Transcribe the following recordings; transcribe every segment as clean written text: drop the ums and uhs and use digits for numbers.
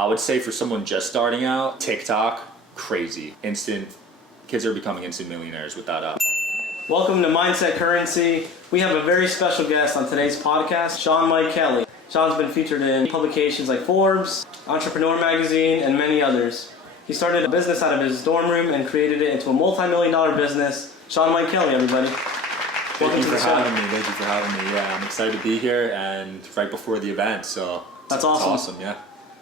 I would say for someone just starting out, TikTok, crazy. Kids are becoming instant millionaires with that app. Welcome to Mindset Currency. We have a very special guest on today's podcast, Sean Mike Kelly. Sean's been featured in publications like Forbes, Entrepreneur Magazine, and many others. He started a business out of his dorm room and created it into a multi-million-dollar business. Sean Mike Kelly, everybody. Thank you for having me. Yeah, I'm excited to be here and right before the event, so that's awesome. It's awesome, yeah.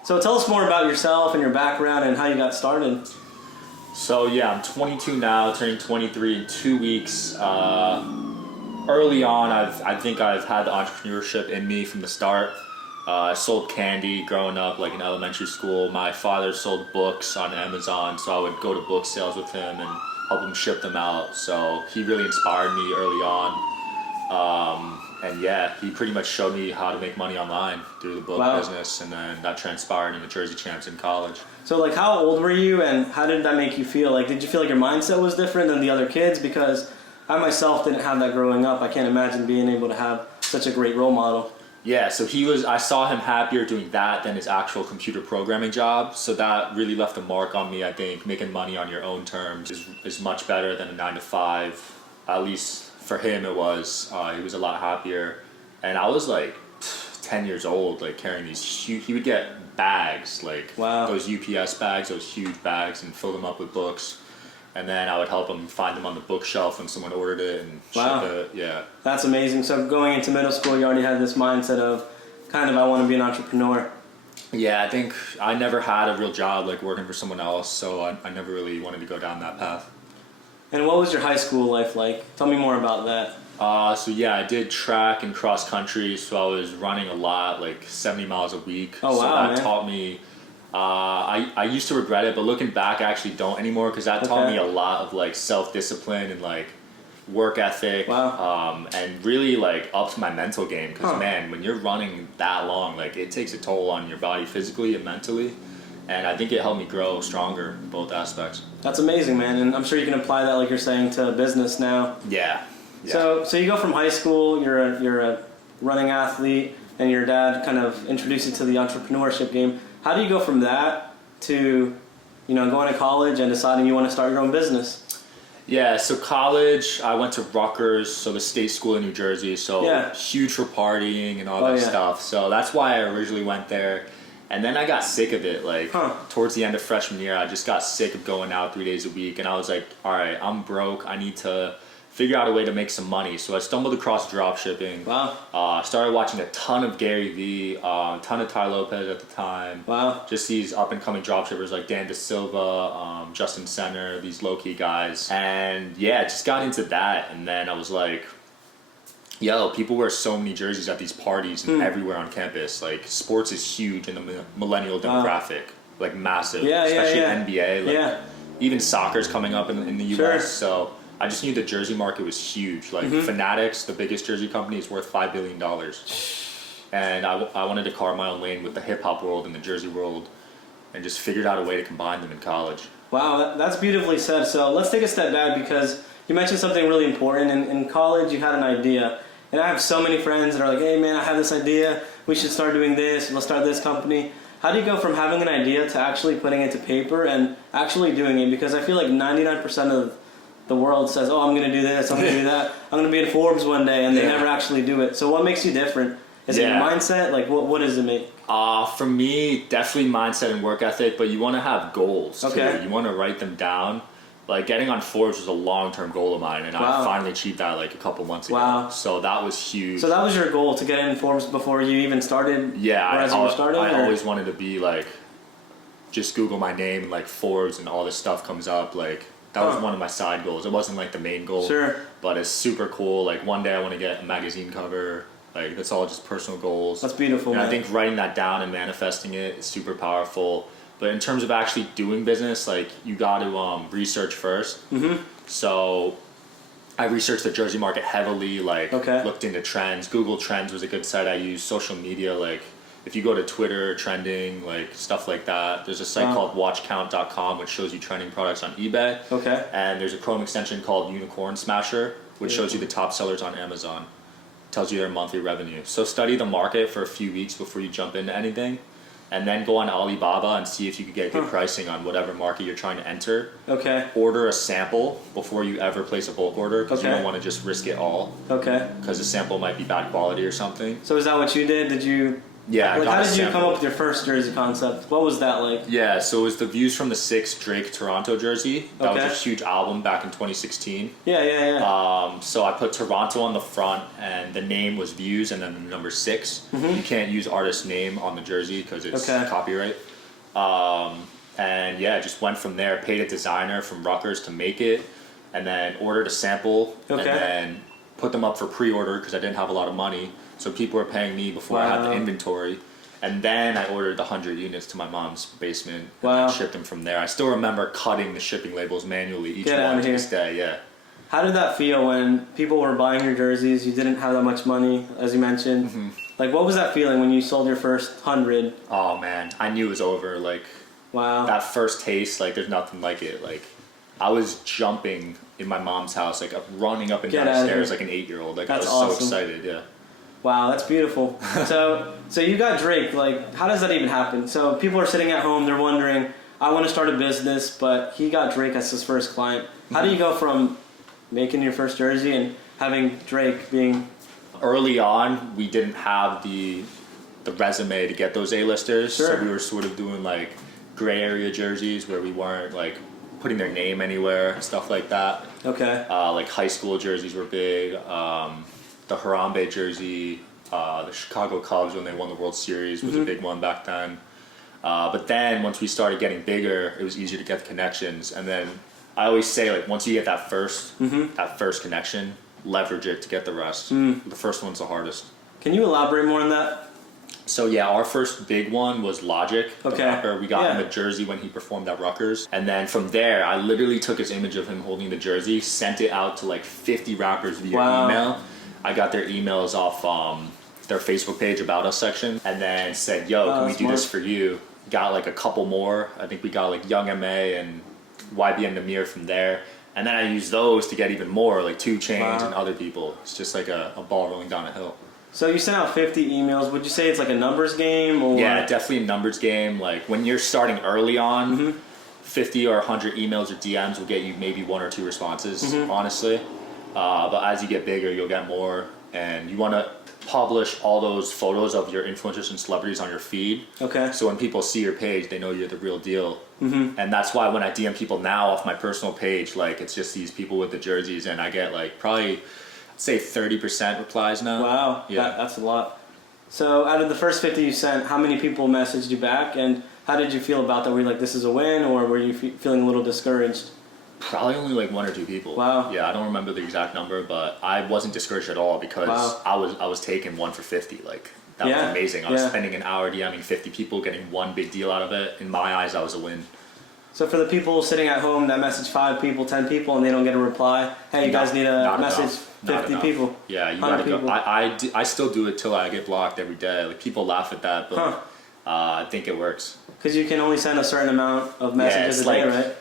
So tell us more about yourself and your background and how you got started. So yeah, I'm 22 now, turning 23 in 2 weeks. Early on, I think I've had the entrepreneurship in me from the start. I sold candy growing up, like in elementary school. My father sold books on Amazon, so I would go to book sales with him and help him ship them out. So he really inspired me early on. And yeah, he pretty much showed me how to make money online through the book business, and then that transpired into Jersey Champs in college. So like, how old were you and how did that make you feel? Like, did you feel like your mindset was different than the other kids? Because I myself didn't have that growing up. I can't imagine being able to have such a great role model. Yeah, so I saw him happier doing that than his actual computer programming job. So that really left a mark on me. I think making money on your own terms is much better than a 9 to 5. At least for him it was. He was a lot happier. And I was like 10 years old, like carrying these huge, he would get bags, like those UPS bags, those huge bags, and fill them up with books. And then I would help him find them on the bookshelf when someone ordered it and ship it. Yeah. That's amazing. So going into middle school, you already had this mindset of kind of, I want to be an entrepreneur. Yeah, I think I never had a real job like working for someone else, so I never really wanted to go down that path. And what was your high school life like? Tell me more about that. So yeah, I did track and cross country, so I was running a lot, like 70 miles a week. Oh, wow, so that man. taught me, I used to regret it, but looking back, I actually don't anymore, because that taught me a lot of like self-discipline and like work ethic. And really like upped my mental game, because man, when you're running that long, like it takes a toll on your body physically and mentally. And I think it helped me grow stronger in both aspects. That's amazing, man. And I'm sure you can apply that, like you're saying, to business now. Yeah. So you go from high school, you're a running athlete, and your dad kind of introduced you to the entrepreneurship game. How do you go from that to, going to college and deciding you want to start your own business? Yeah, so college, I went to Rutgers, so the state school in New Jersey, so huge for partying and all that stuff. So that's why I originally went there. And then I got sick of it, like towards the end of freshman year, I just got sick of going out 3 days a week. And I was like, all right, I'm broke. I need to figure out a way to make some money. So I stumbled across drop shipping. Started watching a ton of Gary Vee, a ton of Ty Lopez at the time. Just these up and coming drop shippers like Dan DeSilva, Justin Center, these low key guys. And yeah, just got into that. And then I was like, yo, people wear so many jerseys at these parties and everywhere on campus. Like, sports is huge in the millennial demographic, like massive, especially NBA. Like, even soccer's coming up in the U.S. So I just knew the jersey market was huge. Like Fanatics, the biggest jersey company, is worth $5 billion. And I wanted to carve my own lane with the hip hop world and the jersey world, and just figured out a way to combine them in college. Wow, that's beautifully said. So let's take a step back, because you mentioned something really important. In college, you had an idea. And I have so many friends that are like, hey man, I have this idea, we should start doing this, let's start this company. How do you go from having an idea to actually putting it to paper and actually doing it? Because I feel like 99% of the world says, oh, I'm going to do this, I'm going to do that, I'm going to be in Forbes one day, and they never actually do it. So what makes you different? Is it your mindset? Like, what does it make? For me, definitely mindset and work ethic, but you want to have goals too. You want to write them down. Like, getting on Forbes was a long-term goal of mine, and I finally achieved that like a couple months ago. So that was huge. So that was your goal, to get in Forbes before you even started? Yeah, I always wanted to be like, just Google my name and like Forbes and all this stuff comes up. Like, that was one of my side goals. It wasn't like the main goal. But it's super cool. Like, one day I want to get a magazine cover. Like, that's all just personal goals. That's beautiful, and man. I think writing that down and manifesting it is super powerful. But in terms of actually doing business, like, you got to research first. So I researched the jersey market heavily, like looked into trends. Google Trends was a good site I used. Social media, like if you go to Twitter, trending, like stuff like that. There's a site called watchcount.com which shows you trending products on eBay. And there's a Chrome extension called Unicorn Smasher, which shows you the top sellers on Amazon. Tells you their monthly revenue. So study the market for a few weeks before you jump into anything. and then go on Alibaba and see if you could get good pricing on whatever market you're trying to enter. Okay. Order a sample before you ever place a bulk order because you don't want to just risk it all. Okay. Because the sample might be bad quality or something. So is that what you did? Did you... Yeah, like, how did you come up with your first jersey concept? What was that like? Yeah, so it was the Views from the Six Drake Toronto jersey. That was a huge album back in 2016. Yeah. So I put Toronto on the front, and the name was Views, and then the number 6. You can't use artist name on the jersey because it's copyright. And yeah, just went from there. Paid a designer from Rutgers to make it, and then ordered a sample, and then put them up for pre-order because I didn't have a lot of money. So people were paying me before I had the inventory. And then I ordered the 100 units to my mom's basement and shipped them from there. I still remember cutting the shipping labels manually each one to this day, yeah. How did that feel when people were buying your jerseys? You didn't have that much money, as you mentioned. Like, what was that feeling when you sold your first 100? Oh, man. I knew it was over. Like, that first taste, like, there's nothing like it. Like, I was jumping in my mom's house, like, running up and down the stairs like an 8-year-old. Like, I was so excited, yeah. Wow, that's beautiful. So you got Drake. Like, how does that even happen? So people are sitting at home, they're wondering, I want to start a business, but he got Drake as his first client. How do you go from making your first jersey and having Drake being... Early on, we didn't have the resume to get those A-listers, so we were sort of doing, like, gray area jerseys where we weren't, like, putting their name anywhere, stuff like that. Okay. Like, high school jerseys were big. The Harambe jersey, the Chicago Cubs when they won the World Series was a big one back then. But then once we started getting bigger, it was easier to get the connections. And then I always say, like, once you get that first connection, leverage it to get the rest. The first one's the hardest. Can you elaborate more on that? So yeah, our first big one was Logic, the rapper. We got him a jersey when he performed at Rutgers. And then from there, I literally took his image of him holding the jersey, sent it out to like 50 rappers via email. I got their emails off their Facebook page, About Us section, and then said, yo, can we do this for you? Got like a couple more. I think we got like Young M.A. and YBN Namir from there. And then I used those to get even more, like 2 Chainz and other people. It's just like a ball rolling down a hill. So you sent out 50 emails. Would you say it's like a numbers game? Or? Yeah, definitely a numbers game. Like when you're starting early on, 50 or 100 emails or DMs will get you maybe 1 or 2 responses, honestly. But as you get bigger, you'll get more. And you want to publish all those photos of your influencers and celebrities on your feed. Okay. So when people see your page, they know you're the real deal. And that's why when I DM people now off my personal page, like it's just these people with the jerseys, and I get like probably, say 30% replies now. Wow. Yeah. That's a lot. So out of the first 50 you sent, how many people messaged you back, and how did you feel about that? Were you like, this is a win, or were you feeling a little discouraged? Probably only like 1 or 2 people. Wow. Yeah, I don't remember the exact number, but I wasn't discouraged at all because I was taking 1 for 50. Like that was amazing. I was spending an hour DMing 50 people, getting 1 big deal out of it. In my eyes, that was a win. So for the people sitting at home that message 5 people, 10 people, and they don't get a reply, hey, you guys need to message 50 people. Yeah, you gotta go. I still do it till I get blocked every day. Like people laugh at that, but I think it works. Because you can only send a certain amount of messages a day, right?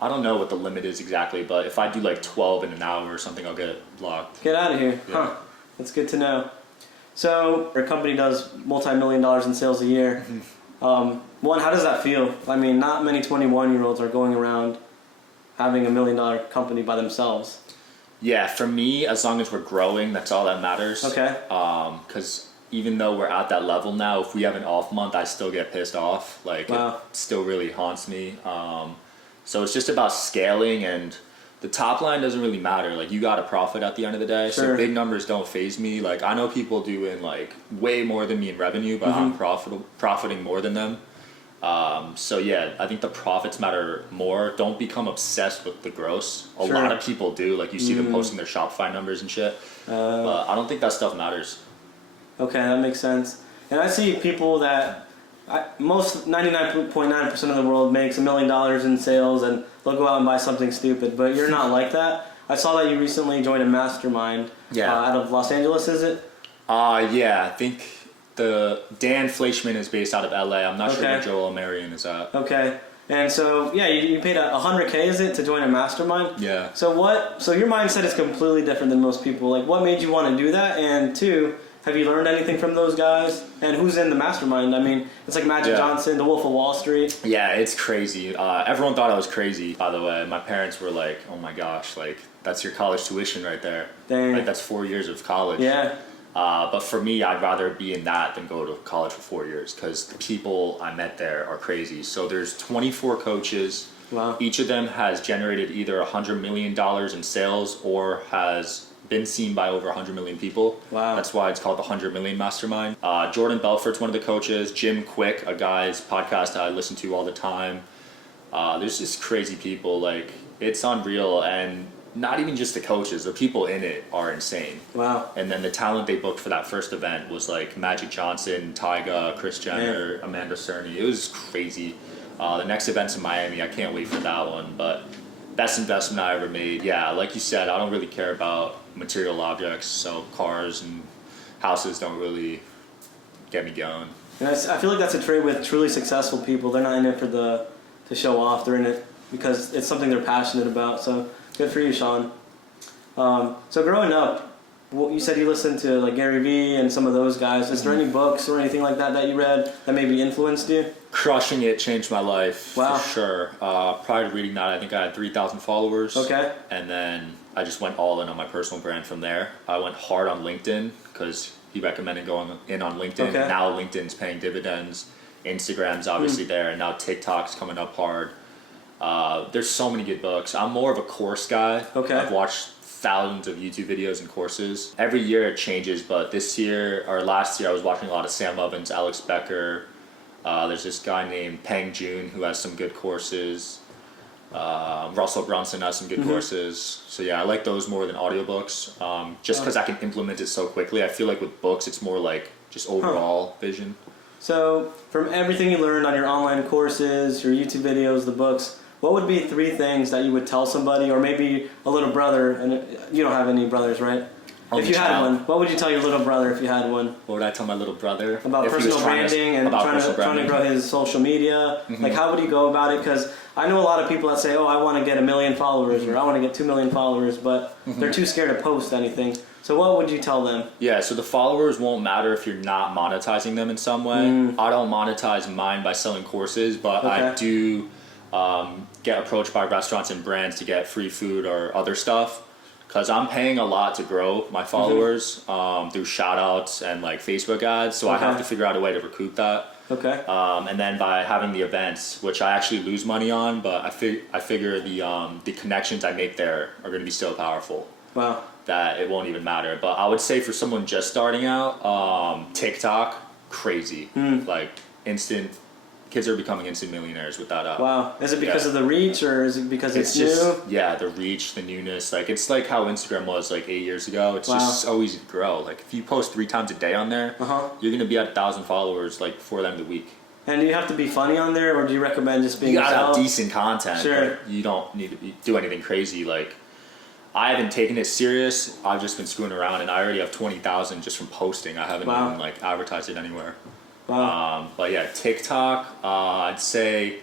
I don't know what the limit is exactly, but if I do like 12 in an hour or something, I'll get blocked. Get out of here. Yeah. That's good to know. So your company does multi-million dollars in sales a year. One, how does that feel? I mean, not many 21-year-olds are going around having $1 million company by themselves. Yeah, for me, as long as we're growing, that's all that matters. Okay. Because even though we're at that level now, if we have an off month, I still get pissed off. Like, it still really haunts me. So it's just about scaling, and the top line doesn't really matter. Like, you got a profit at the end of the day. So big numbers don't faze me. Like, I know people doing like way more than me in revenue, but I'm profiting more than them. So yeah, I think the profits matter more. Don't become obsessed with the gross. A lot of people do. Like, you see them posting their Shopify numbers and shit. But I don't think that stuff matters. Okay, that makes sense. And I see people that most 99.9% of the world makes $1 million in sales, and they'll go out and buy something stupid. But you're not like that. I saw that you recently joined a mastermind out of Los Angeles, is it? Yeah, I think the Dan Fleischman is based out of LA. I'm not sure where Joel Marion is at. Okay. And so, yeah, you paid $100K, is it, to join a mastermind? Yeah. So your mindset is completely different than most people. Like, what made you want to do that? And 2, Have you learned anything from those guys? And who's in the mastermind? I mean, it's like Magic Johnson, the Wolf of Wall Street. Yeah, it's crazy. Everyone thought I was crazy, by the way. My parents were like, oh my gosh, like, that's your college tuition right there. Dang. Like, that's 4 years of college. Yeah. But for me, I'd rather be in that than go to college for 4 years because the people I met there are crazy. So there's 24 coaches. Wow. Each of them has generated either $100 million in sales or has been seen by over 100 million people. Wow. That's why it's called the 100 Million Mastermind. Jordan Belfort's one of the coaches. Jim Quick, a guy's podcast I listen to all the time. There's just crazy people. Like, it's unreal. And not even just the coaches, the people in it are insane. Wow. And then the talent they booked for that first event was like Magic Johnson, Tyga, Kris Jenner, Amanda Cerny. It was crazy. The next event's in Miami. I can't wait for that one. But best investment I ever made. Yeah, like you said, I don't really care about material objects. So cars and houses don't really get me going. And I feel like that's a trait with truly successful people. They're not in it to show off. They're in it because it's something they're passionate about. So good for you, Sean. So growing up, you said you listened to like Gary Vee and some of those guys. Is there any books or anything like that you read that maybe influenced you? Crushing It changed my life. Wow. For sure. Prior to reading that, I think I had 3,000 followers. Okay. And then I just went all in on my personal brand from there. I went hard on LinkedIn because he recommended going in on LinkedIn. Okay. Now LinkedIn's paying dividends. Instagram's obviously there, and now TikTok's coming up hard. There's so many good books. I'm more of a course guy. Okay. I've watched thousands of YouTube videos and courses. Every year it changes, but this year or last year I was watching a lot of Sam Ovens, Alex Becker. There's this guy named Peng Joon who has some good courses. Russell Brunson has some good courses. So yeah, I like those more than audiobooks. Just because I can implement it so quickly. I feel like with books it's more like just overall vision. So from everything you learned on your online courses, your YouTube videos, the books, what would be 3 things that you would tell somebody, or maybe a little brother, and you don't have any brothers, right? If you had one, what would you tell your little brother if you had one? What would I tell my little brother? About personal branding and trying to grow his social media. Like, how would he go about it? Because I know a lot of people that say, oh, I want to get 1 million followers or I want to get 2 million followers, but they're too scared to post anything. So what would you tell them? Yeah, so the followers won't matter if you're not monetizing them in some way. I don't monetize mine by selling courses, but I do get approached by restaurants and brands to get free food or other stuff. Because I'm paying a lot to grow my followers through shout outs and like Facebook ads. So I have to figure out a way to recoup that. Okay. And then by having the events, which I actually lose money on, but I figure the connections I make there are going to be so powerful. Wow. That it won't even matter. But I would say for someone just starting out, TikTok, crazy. Like instant. Kids are becoming instant millionaires with that app. Wow. Is it because of the reach, or is it because it's just new? Yeah, the reach, the newness. Like, it's like how Instagram was like 8 years ago. It's just so easy to grow. Like, if you post 3 times a day on there, you're going to be at 1,000 followers like before the end of the week. And do you have to be funny on there, or do you recommend just being yourself? You gotta yourself? have decent content. Sure. But you don't need to do anything crazy. Like, I haven't taken it serious. I've just been screwing around, and I already have 20,000 just from posting. I haven't even like advertised it anywhere. Wow. But yeah, TikTok, I'd say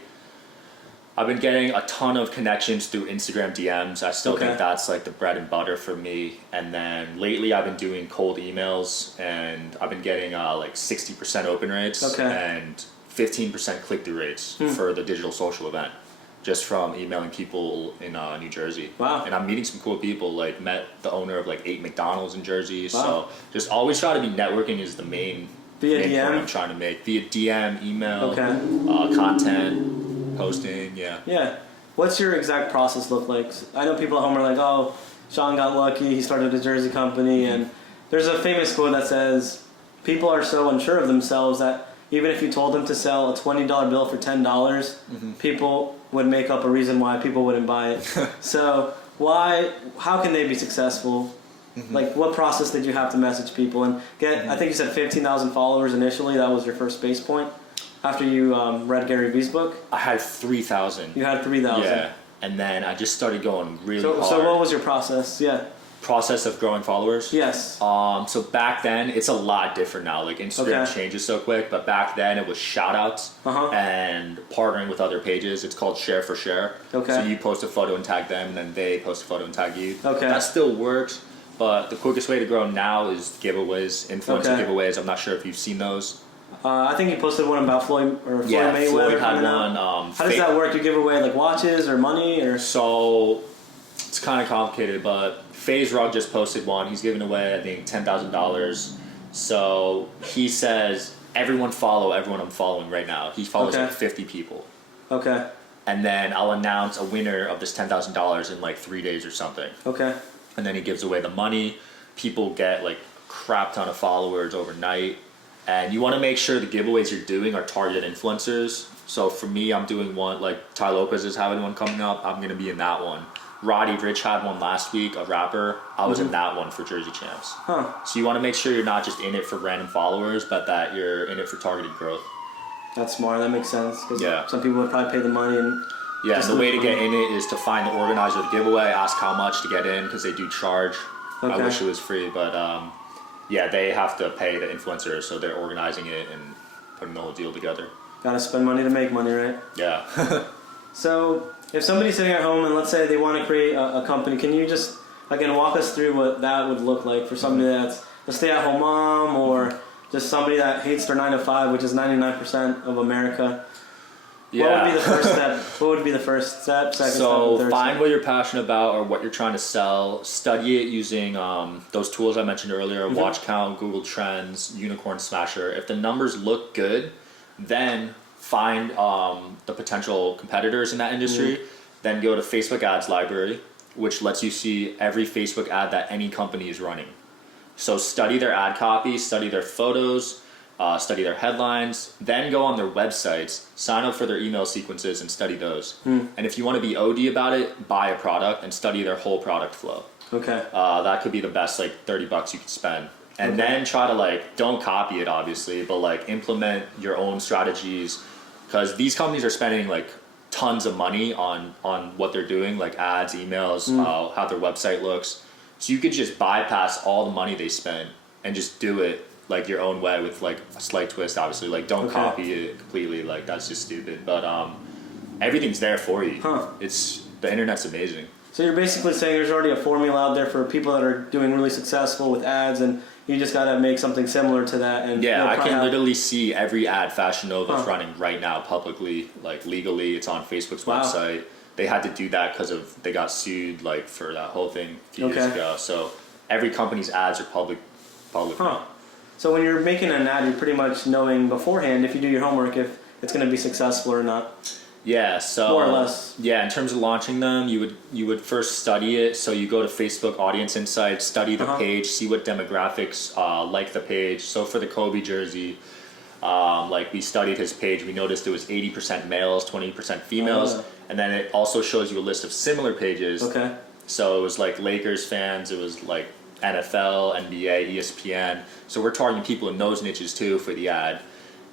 I've been getting a ton of connections through Instagram DMs. I still think that's like the bread and butter for me. And then lately I've been doing cold emails, and I've been getting like 60% open rates and 15% click-through rates for the digital social event, just from emailing people in New Jersey. Wow. And I'm meeting some cool people, like met the owner of like 8 McDonald's in Jersey. So just always try to be networking is the main via DM? I'm trying to make via DM, email, content, posting, Yeah. What's your exact process look like? I know people at home are like, oh, Sean got lucky, he started a jersey company, and there's a famous quote that says, people are so unsure of themselves that even if you told them to sell a $20 bill for $10, people would make up a reason why people wouldn't buy it. So how can they be successful? Like, what process did you have to message people and get? I think you said 15,000 followers initially. That was your first base point after you read Gary Vee's book. I had 3,000. You had 3,000. Yeah, and then I just started going really hard. So what was your process? Yeah. Process of growing followers? Yes. So back then, it's a lot different now. Like, Instagram changes so quick, but back then it was shout outs and partnering with other pages. It's called share for share. So you post a photo and tag them, and then they post a photo and tag you. That still works. But the quickest way to grow now is giveaways, influencer giveaways. I'm not sure if you've seen those. I think you posted one about Floyd Mayweather. Floyd had one. How does that work? You give away like watches or money or? So it's kind of complicated, but FaZe Rug just posted one. He's giving away, I think, $10,000. So he says, everyone follow everyone I'm following right now. He follows like 50 people. Okay. And then I'll announce a winner of this $10,000 in like 3 days or something. Okay. And then he gives away the money. People get like a crap ton of followers overnight. And you want to make sure the giveaways you're doing are targeted influencers. So for me, I'm doing one, like Ty Lopez is having one coming up. I'm going to be in that one. Roddy Ricch had one last week, a rapper. I was in that one for Jersey Champs. Huh. So you want to make sure you're not just in it for random followers, but that you're in it for targeted growth. That's smart. That makes sense. Because some people would probably pay the money and... Yeah, the way to get in it is to find the organizer of the giveaway, ask how much to get in, because they do charge. Okay. I wish it was free, but they have to pay the influencer, so they're organizing it and putting the whole deal together. Gotta spend money to make money, right? Yeah. So, if somebody's sitting at home and let's say they want to create a company, can you just, again, walk us through what that would look like for somebody that's a stay-at-home mom or just somebody that hates their 9 to 5, which is 99% of America? Yeah. What would be the first step? What would be the first step, second step, So third find step? what you're passionate about or what you're trying to sell. Study it using those tools I mentioned earlier, Watch Count, Google Trends, Unicorn Smasher. If the numbers look good, then find the potential competitors in that industry. Then go to Facebook Ads Library, which lets you see every Facebook ad that any company is running. So study their ad copy, study their photos, study their headlines, then go on their websites, sign up for their email sequences and study those. And if you want to be OD about it, buy a product and study their whole product flow. Okay. That could be the best like $30 you could spend. And then try to like, don't copy it obviously, but like implement your own strategies, because these companies are spending like tons of money on what they're doing, like ads, emails, how their website looks. So you could just bypass all the money they spend and just do it like your own way with like a slight twist, obviously. Like don't copy it completely, like that's just stupid. But everything's there for you. The internet's amazing. So you're basically saying there's already a formula out there for people that are doing really successful with ads, and you just gotta make something similar to that. And I can literally see every ad Fashion Nova's running right now publicly, like legally. It's on Facebook's website. They had to do that because they got sued like for that whole thing a few years ago. So every company's ads are public. So when you're making an ad, you're pretty much knowing beforehand if you do your homework if it's going to be successful or not. Yeah, so more or less. Yeah, in terms of launching them, you would first study it. So you go to Facebook Audience Insights, study the page, see what demographics like the page. So for the Kobe jersey, like we studied his page, we noticed it was 80% males, 20% females, and then it also shows you a list of similar pages. Okay. So it was like Lakers fans, it was like NFL, NBA, ESPN. So we're targeting people in those niches too for the ad.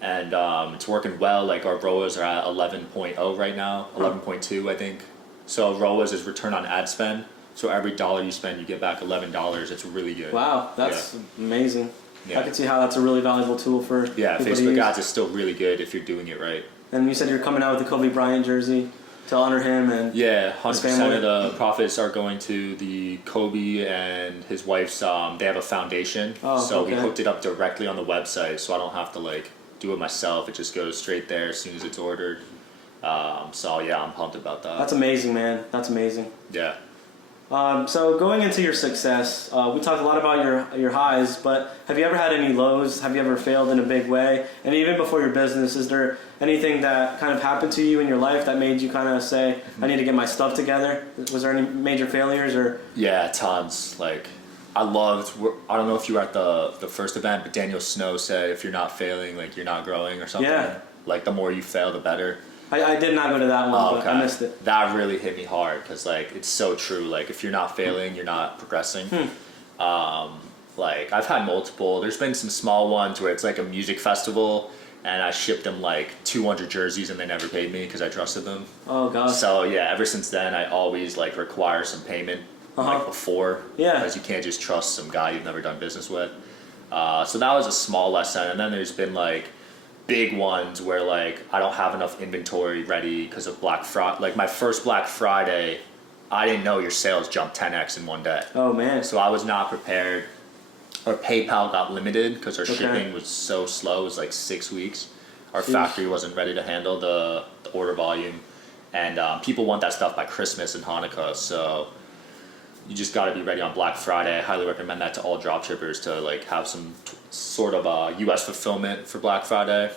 And it's working well. Like our ROAS are at 11.0 right now, 11.2 I think. So ROAS is return on ad spend. So every dollar you spend, you get back $11. It's really good. Wow, that's amazing. Yeah. I can see how that's a really valuable tool for people Facebook ads is still really good if you're doing it right. And you said you're coming out with the Kobe Bryant jersey to honor him and 100% of the profits are going to the Kobe and his wife's. They have a foundation, we hooked it up directly on the website, so I don't have to like do it myself. It just goes straight there as soon as it's ordered. I'm pumped about that. That's amazing, man. That's amazing. Yeah. So going into your success, we talked a lot about your highs, but have you ever had any lows? Have you ever failed in a big way? And even before your business, is there anything that kind of happened to you in your life that made you kind of say, I need to get my stuff together? Was there any major failures or? Yeah, tons. Like I don't know if you were at the first event, but Daniel Snow said if you're not failing, like you're not growing or something. Yeah. Like the more you fail, the better. I did not go to that one, but I missed it. That really hit me hard because like it's so true. Like if you're not failing, you're not progressing. Like I've had multiple. There's been some small ones where it's like a music festival and I shipped them like 200 jerseys and they never paid me because I trusted them. Oh gosh. So yeah, ever since then I always like require some payment like before. Yeah. Because you can't just trust some guy you've never done business with. So that was a small lesson, and then there's been like big ones where like I don't have enough inventory ready because of Black Friday. Like my first Black Friday, I didn't know your sales jumped 10x in one day. Oh man. So I was not prepared. Our PayPal got limited because our shipping was so slow. It was like 6 weeks. Our factory wasn't ready to handle the order volume. And people want that stuff by Christmas and Hanukkah. So you just got to be ready on Black Friday. I highly recommend that to all drop shippers to like have some sort of US fulfillment for Black Friday.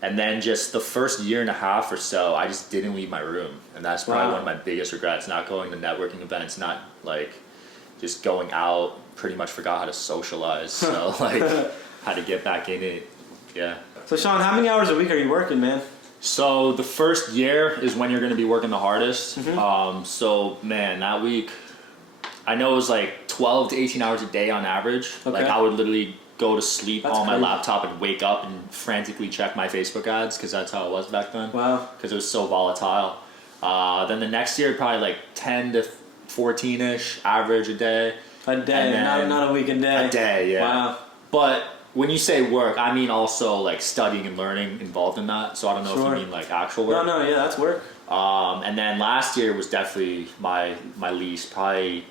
And then just the first year and a half or so, I just didn't leave my room. And that's probably one of my biggest regrets, not going to networking events, not like just going out, pretty much forgot how to socialize. So like had to get back in it. Yeah. So Sean, how many hours a week are you working, man? So the first year is when you're going to be working the hardest. So man, that week, I know it was like 12 to 18 hours a day on average. Like I would literally go to sleep on my laptop and wake up and frantically check my Facebook ads because that's how it was back then. Wow. Because it was so volatile. Then the next year, probably like 10 to 14-ish average a day. A day, not a week, a day. A day, yeah. Wow. But when you say work, I mean also like studying and learning involved in that. So I don't know if you mean like actual work. No, yeah, that's work. And then last year was definitely my least. Probably,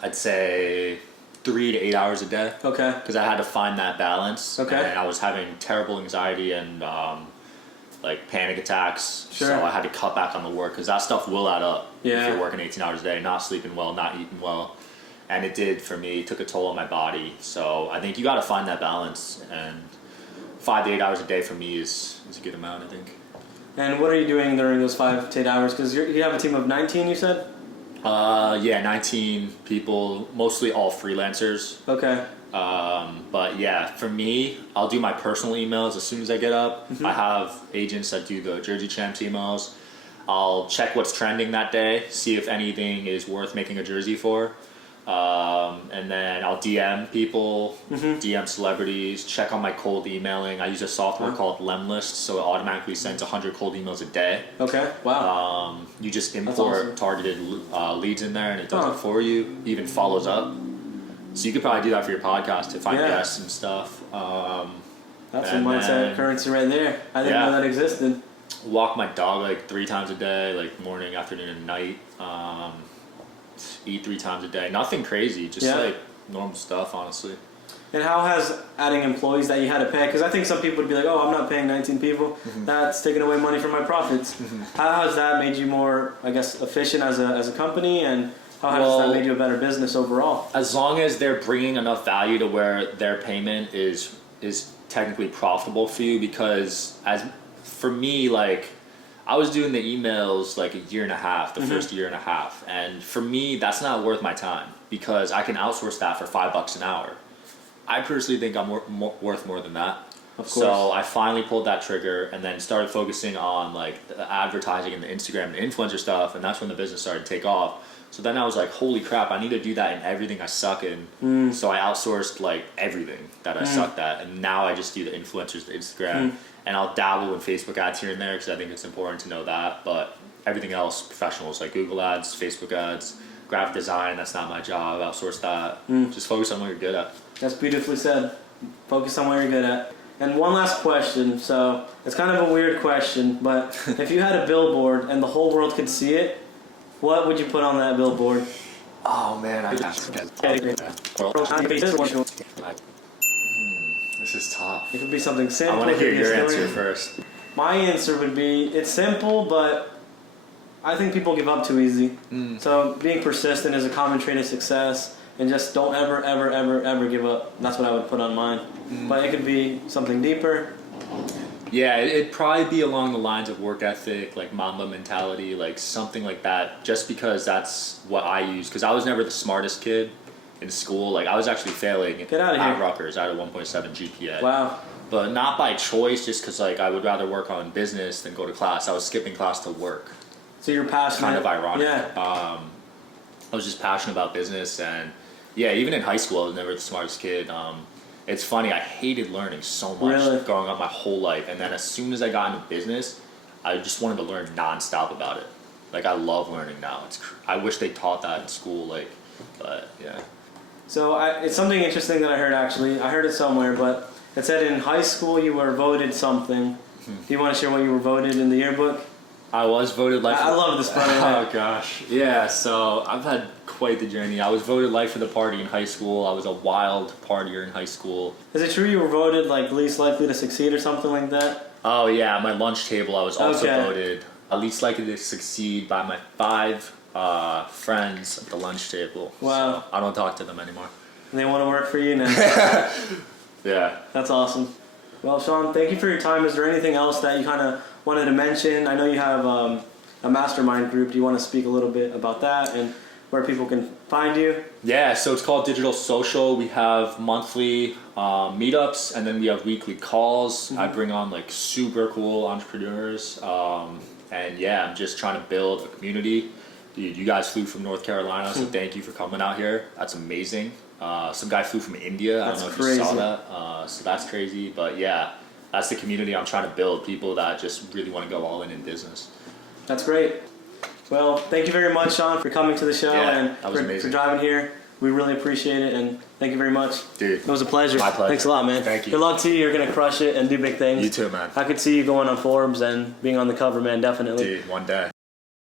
I'd say 3 to 8 hours a day. Okay. Because I had to find that balance. Okay. And I was having terrible anxiety and like panic attacks. Sure. So I had to cut back on the work because that stuff will add up. Yeah. If you're working 18 hours a day, not sleeping well, not eating well. And it did for me. It took a toll on my body. So I think you got to find that balance. And 5 to 8 hours a day for me is a good amount, I think. And what are you doing during those 5 to 8 hours? Because you have a team of 19, you said? Yeah, 19 people, mostly all freelancers. Okay. But yeah, for me, I'll do my personal emails as soon as I get up. I have agents that do the Jersey Champs emails. I'll check what's trending that day, see if anything is worth making a jersey for. And then I'll DM people, DM celebrities, check on my cold emailing. I use a software called Lemlist, so it automatically sends 100 cold emails a day. Okay, wow. You just import targeted leads in there and it does it for you, even follows up. So you could probably do that for your podcast to find guests and stuff. That's some mindset currency right there. I didn't know that existed. Walk my dog like 3 times a day, like morning, afternoon, and night. Eat 3 times a day. Nothing crazy, just like normal stuff, honestly. And how has adding employees that you had to pay? Because I think some people would be like, "Oh, I'm not paying 19 people. That's taking away money from my profits." How has that made you more, I guess, efficient as a company, and how has that made you a better business overall? As long as they're bringing enough value to where their payment is technically profitable for you, because for me, like, I was doing the emails like a year and a half, the first year and a half. And for me, that's not worth my time because I can outsource that for $5 an hour. I personally think I'm worth more than that. Of course. So I finally pulled that trigger and then started focusing on like the advertising and the Instagram and the influencer stuff. And that's when the business started to take off. So then I was like, holy crap, I need to do that in everything I suck in. So I outsourced like everything that I sucked at. And now I just do the influencers, the Instagram. And I'll dabble in Facebook ads here and there because I think it's important to know that. But everything else, professionals like Google ads, Facebook ads, graphic design, that's not my job. Outsource that. Just focus on what you're good at. That's beautifully said. Focus on what you're good at. And one last question. So it's kind of a weird question, but if you had a billboard and the whole world could see it, what would you put on that billboard? Oh man, this is tough. It could be something simple. I want to hear your answer first. My answer would be, it's simple, but I think people give up too easy. So being persistent is a common trait of success, and just don't ever, ever, ever, ever give up. That's what I would put on mine. But it could be something deeper. Yeah, it'd probably be along the lines of work ethic, like Mamba mentality, like something like that, just because that's what I use. Because I was never the smartest kid in school. Like, I was actually failing at Rutgers. I had a 1.7 GPA. Wow. But not by choice, just because like I would rather work on business than go to class. I was skipping class to work. So you're passionate. Kind of ironic. Yeah. I was just passionate about business, and yeah, even in high school, I was never the smartest kid. It's funny, I hated learning so much growing up my whole life, and then as soon as I got into business, I just wanted to learn nonstop about it. Like, I love learning now. I wish they taught that in school, like, but yeah. So it's something interesting that I heard, actually. I heard it somewhere, but it said in high school you were voted something. Do you want to share what you were voted in the yearbook? I was voted life. I love this part. Oh gosh, yeah. So I've had quite the journey. I was voted life of the party in high school. I was a wild partier in high school. Is it true you were voted like least likely to succeed or something like that? Oh yeah, my lunch table. I was also voted least likely to succeed by my 5 friends at the lunch table. Wow. So I don't talk to them anymore. And they want to work for you now. Yeah. That's awesome. Well, Sean, thank you for your time. Is there anything else that you kind of wanted to mention? I know you have a mastermind group. Do you want to speak a little bit about that and where people can find you? Yeah, so it's called Digital Social. We have monthly meetups, and then we have weekly calls. I bring on like super cool entrepreneurs. And yeah, I'm just trying to build a community. Dude, you guys flew from North Carolina, so thank you for coming out here. That's amazing. Some guy flew from India. I don't know if you saw that. So that's crazy. But yeah, that's the community I'm trying to build. People that just really want to go all in business. That's great. Well, thank you very much, Sean, for coming to the show and for driving here. We really appreciate it, and thank you very much. Dude. It was a pleasure. My pleasure. Thanks a lot, man. Thank you. Good luck to you. You're going to crush it and do big things. You too, man. I could see you going on Forbes and being on the cover, man, definitely. Dude, one day.